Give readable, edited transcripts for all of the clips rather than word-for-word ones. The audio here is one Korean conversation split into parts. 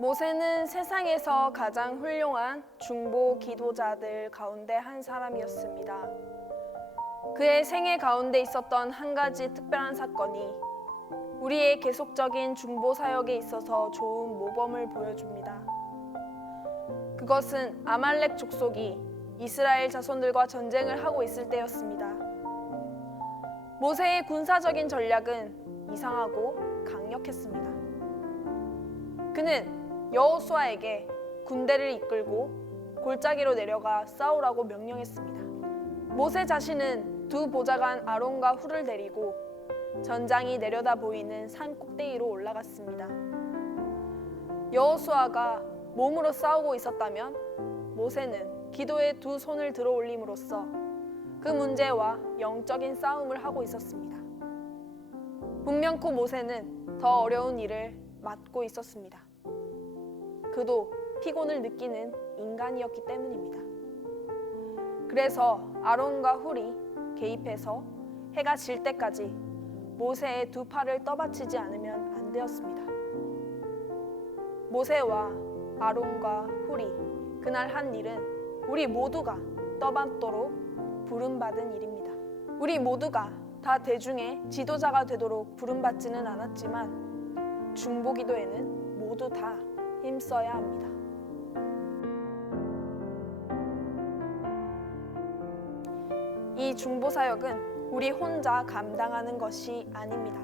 모세는 세상에서 가장 훌륭한 중보 기도자들 가운데 한 사람이었습니다. 그의 생애 가운데 있었던 한 가지 특별한 사건이 우리의 계속적인 중보 사역에 있어서 좋은 모범을 보여줍니다. 그것은 아말렉 족속이 이스라엘 자손들과 전쟁을 하고 있을 때였습니다. 모세의 군사적인 전략은 이상하고 강력했습니다. 그는 여호수아에게 군대를 이끌고 골짜기로 내려가 싸우라고 명령했습니다. 모세 자신은 두 보좌관 아론과 훌을 데리고 전장이 내려다 보이는 산 꼭대기로 올라갔습니다. 여호수아가 몸으로 싸우고 있었다면 모세는 기도에 두 손을 들어 올림으로써 그 문제와 영적인 싸움을 하고 있었습니다. 분명코 모세는 더 어려운 일을 맡고 있었습니다. 그도 피곤을 느끼는 인간이었기 때문입니다. 그래서 아론과 훌이 개입해서 해가 질 때까지 모세의 두 팔을 떠받치지 않으면 안 되었습니다. 모세와 아론과 훌이 그날 한 일은 우리 모두가 떠받도록 부름받은 일입니다. 우리 모두가 다 대중의 지도자가 되도록 부름받지는 않았지만 중보기도에는 모두 다 힘써야 합니다. 이 중보사역은 우리 혼자 감당하는 것이 아닙니다.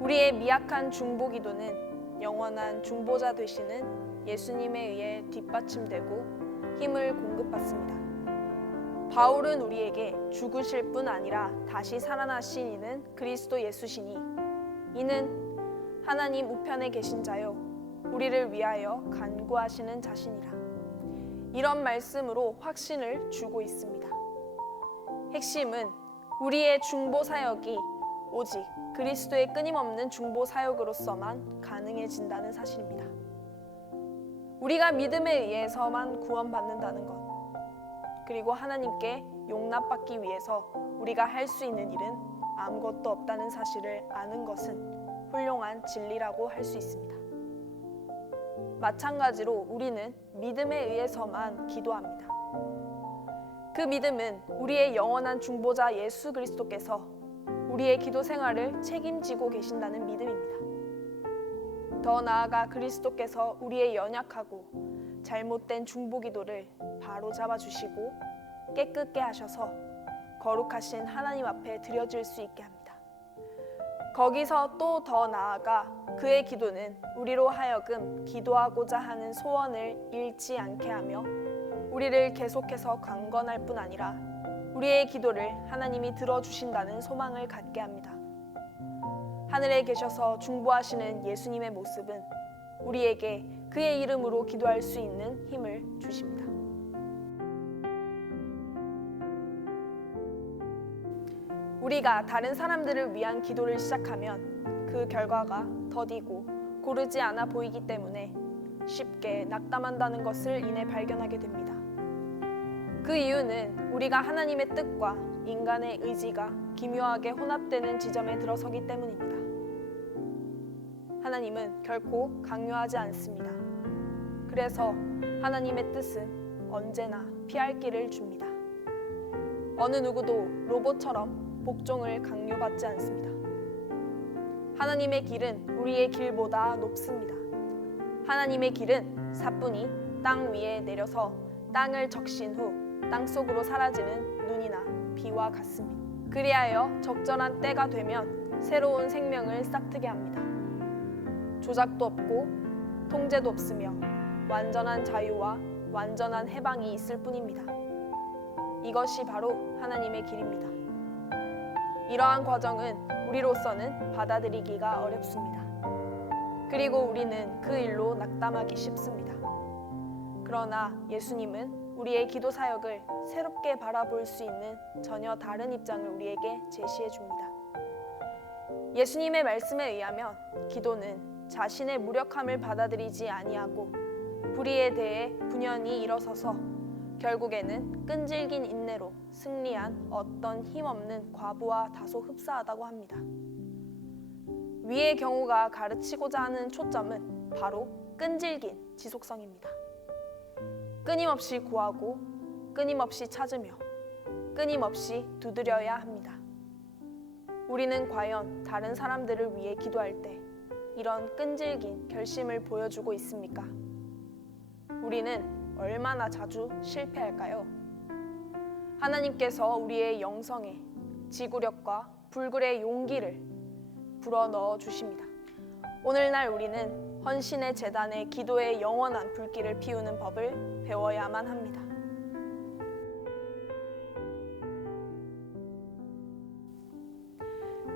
우리의 미약한 중보기도는 영원한 중보자 되시는 예수님에 의해 뒷받침되고 힘을 공급받습니다. 바울은 우리에게 죽으실 뿐 아니라 다시 살아나신 이는 그리스도 예수시니 이는 하나님 우편에 계신 자요 우리를 위하여 간구하시는 자신이라. 이런 말씀으로 확신을 주고 있습니다. 핵심은 우리의 중보 사역이 오직 그리스도의 끊임없는 중보 사역으로서만 가능해진다는 사실입니다. 우리가 믿음에 의해서만 구원받는다는 것, 그리고 하나님께 용납받기 위해서 우리가 할 수 있는 일은 아무것도 없다는 사실을 아는 것은 훌륭한 진리라고 할 수 있습니다. 마찬가지로 우리는 믿음에 의해서만 기도합니다. 그 믿음은 우리의 영원한 중보자 예수 그리스도께서 우리의 기도 생활을 책임지고 계신다는 믿음입니다. 더 나아가 그리스도께서 우리의 연약하고 잘못된 중보 기도를 바로 잡아주시고 깨끗게 하셔서 거룩하신 하나님 앞에 드려질 수 있게 합니다. 거기서 또 더 나아가 그의 기도는 우리로 하여금 기도하고자 하는 소원을 잃지 않게 하며 우리를 계속해서 강건할 뿐 아니라 우리의 기도를 하나님이 들어주신다는 소망을 갖게 합니다. 하늘에 계셔서 중보하시는 예수님의 모습은 우리에게 그의 이름으로 기도할 수 있는 힘을 주십니다. 우리가 다른 사람들을 위한 기도를 시작하면 그 결과가 더디고 고르지 않아 보이기 때문에 쉽게 낙담한다는 것을 이내 발견하게 됩니다. 그 이유는 우리가 하나님의 뜻과 인간의 의지가 기묘하게 혼합되는 지점에 들어서기 때문입니다. 하나님은 결코 강요하지 않습니다. 그래서 하나님의 뜻은 언제나 피할 길을 줍니다. 어느 누구도 로봇처럼 복종을 강요받지 않습니다. 하나님의 길은 우리의 길보다 높습니다. 하나님의 길은 사뿐히 땅 위에 내려서 땅을 적신 후 땅속으로 사라지는 눈이나 비와 같습니다. 그리하여 적절한 때가 되면 새로운 생명을 싹트게 합니다. 조작도 없고 통제도 없으며 완전한 자유와 완전한 해방이 있을 뿐입니다. 이것이 바로 하나님의 길입니다. 이러한 과정은 우리로서는 받아들이기가 어렵습니다. 그리고 우리는 그 일로 낙담하기 쉽습니다. 그러나 예수님은 우리의 기도 사역을 새롭게 바라볼 수 있는 전혀 다른 입장을 우리에게 제시해 줍니다. 예수님의 말씀에 의하면 기도는 자신의 무력함을 받아들이지 아니하고 불의에 대해 분연히 일어서서 결국에는 끈질긴 인내로 승리한 어떤 힘없는 과부와 다소 흡사하다고 합니다. 위의 경우가 가르치고자 하는 초점은 바로 끈질긴 지속성입니다. 끊임없이 구하고 끊임없이 찾으며 끊임없이 두드려야 합니다. 우리는 과연 다른 사람들을 위해 기도할 때 이런 끈질긴 결심을 보여주고 있습니까? 우리는 얼마나 자주 실패할까요? 하나님께서 우리의 영성에 지구력과 불굴의 용기를 불어넣어 주십니다. 오늘날 우리는 헌신의 제단에 기도의 영원한 불길을 피우는 법을 배워야만 합니다.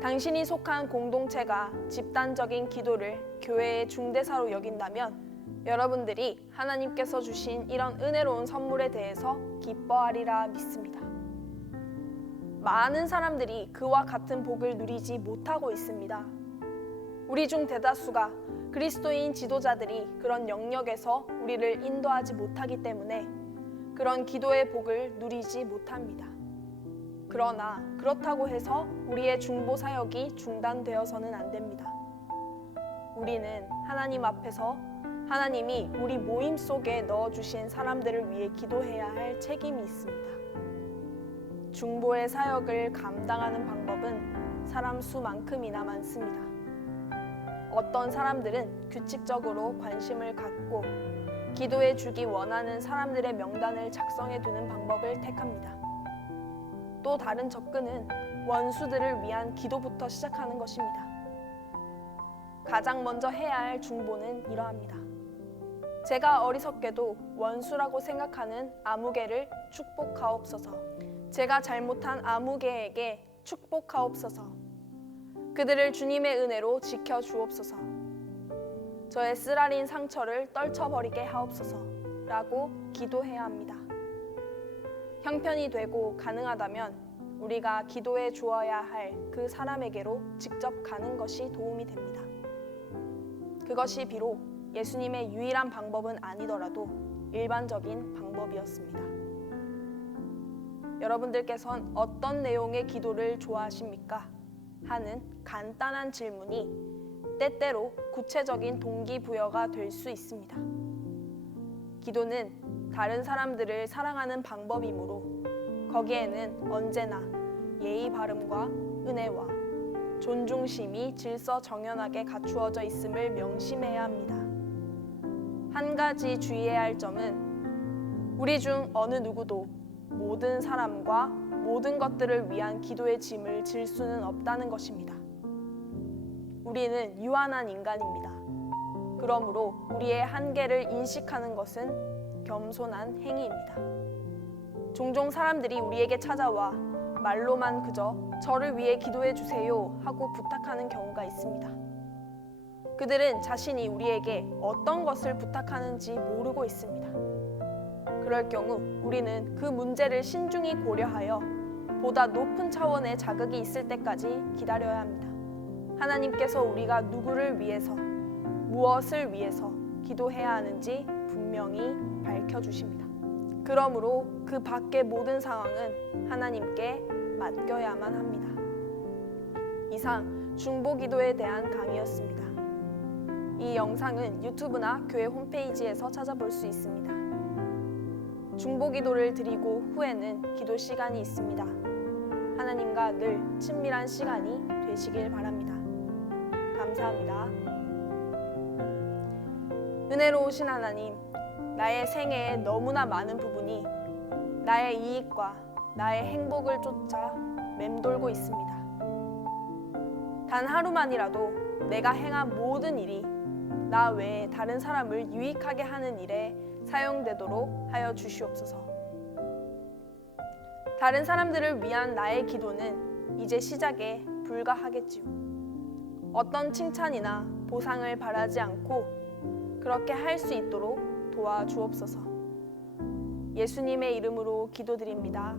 당신이 속한 공동체가 집단적인 기도를 교회의 중대사로 여긴다면 여러분들이 하나님께서 주신 이런 은혜로운 선물에 대해서 기뻐하리라 믿습니다. 많은 사람들이 그와 같은 복을 누리지 못하고 있습니다. 우리 중 대다수가 그리스도인 지도자들이 그런 영역에서 우리를 인도하지 못하기 때문에 그런 기도의 복을 누리지 못합니다. 그러나 그렇다고 해서 우리의 중보 사역이 중단되어서는 안 됩니다. 우리는 하나님 앞에서 하나님이 우리 모임 속에 넣어주신 사람들을 위해 기도해야 할 책임이 있습니다. 중보의 사역을 감당하는 방법은 사람 수만큼이나 많습니다. 어떤 사람들은 규칙적으로 관심을 갖고 기도해 주기 원하는 사람들의 명단을 작성해 두는 방법을 택합니다. 또 다른 접근은 원수들을 위한 기도부터 시작하는 것입니다. 가장 먼저 해야 할 중보는 이러합니다. 제가 어리석게도 원수라고 생각하는 아무개를 축복하옵소서. 제가 잘못한 아무개에게 축복하옵소서. 그들을 주님의 은혜로 지켜주옵소서. 저의 쓰라린 상처를 떨쳐버리게 하옵소서 라고 기도해야 합니다. 형편이 되고 가능하다면 우리가 기도해 주어야 할 그 사람에게로 직접 가는 것이 도움이 됩니다. 그것이 비록 예수님의 유일한 방법은 아니더라도 일반적인 방법이었습니다. 여러분들께선 어떤 내용의 기도를 좋아하십니까? 하는 간단한 질문이 때때로 구체적인 동기부여가 될 수 있습니다. 기도는 다른 사람들을 사랑하는 방법이므로 거기에는 언제나 예의 바름과 은혜와 존중심이 질서정연하게 갖추어져 있음을 명심해야 합니다. 한 가지 주의해야 할 점은 우리 중 어느 누구도 모든 사람과 모든 것들을 위한 기도의 짐을 질 수는 없다는 것입니다. 우리는 유한한 인간입니다. 그러므로 우리의 한계를 인식하는 것은 겸손한 행위입니다. 종종 사람들이 우리에게 찾아와 말로만 그저 저를 위해 기도해 주세요 하고 부탁하는 경우가 있습니다. 그들은 자신이 우리에게 어떤 것을 부탁하는지 모르고 있습니다. 그럴 경우 우리는 그 문제를 신중히 고려하여 보다 높은 차원의 자극이 있을 때까지 기다려야 합니다. 하나님께서 우리가 누구를 위해서, 무엇을 위해서 기도해야 하는지 분명히 밝혀주십니다. 그러므로 그 밖의 모든 상황은 하나님께 맡겨야만 합니다. 이상 중보기도에 대한 강의였습니다. 이 영상은 유튜브나 교회 홈페이지에서 찾아볼 수 있습니다. 중보기도를 드리고 후에는 기도 시간이 있습니다. 하나님과 늘 친밀한 시간이 되시길 바랍니다. 감사합니다. 은혜로우신 하나님, 나의 생애의 너무나 많은 부분이 나의 이익과 나의 행복을 쫓아 맴돌고 있습니다. 단 하루만이라도 내가 행한 모든 일이 나 외에 다른 사람을 유익하게 하는 일에 사용되도록 하여 주시옵소서. 다른 사람들을 위한 나의 기도는 이제 시작에 불과하겠지요. 어떤 칭찬이나 보상을 바라지 않고 그렇게 할 수 있도록 도와주옵소서. 예수님의 이름으로 기도드립니다.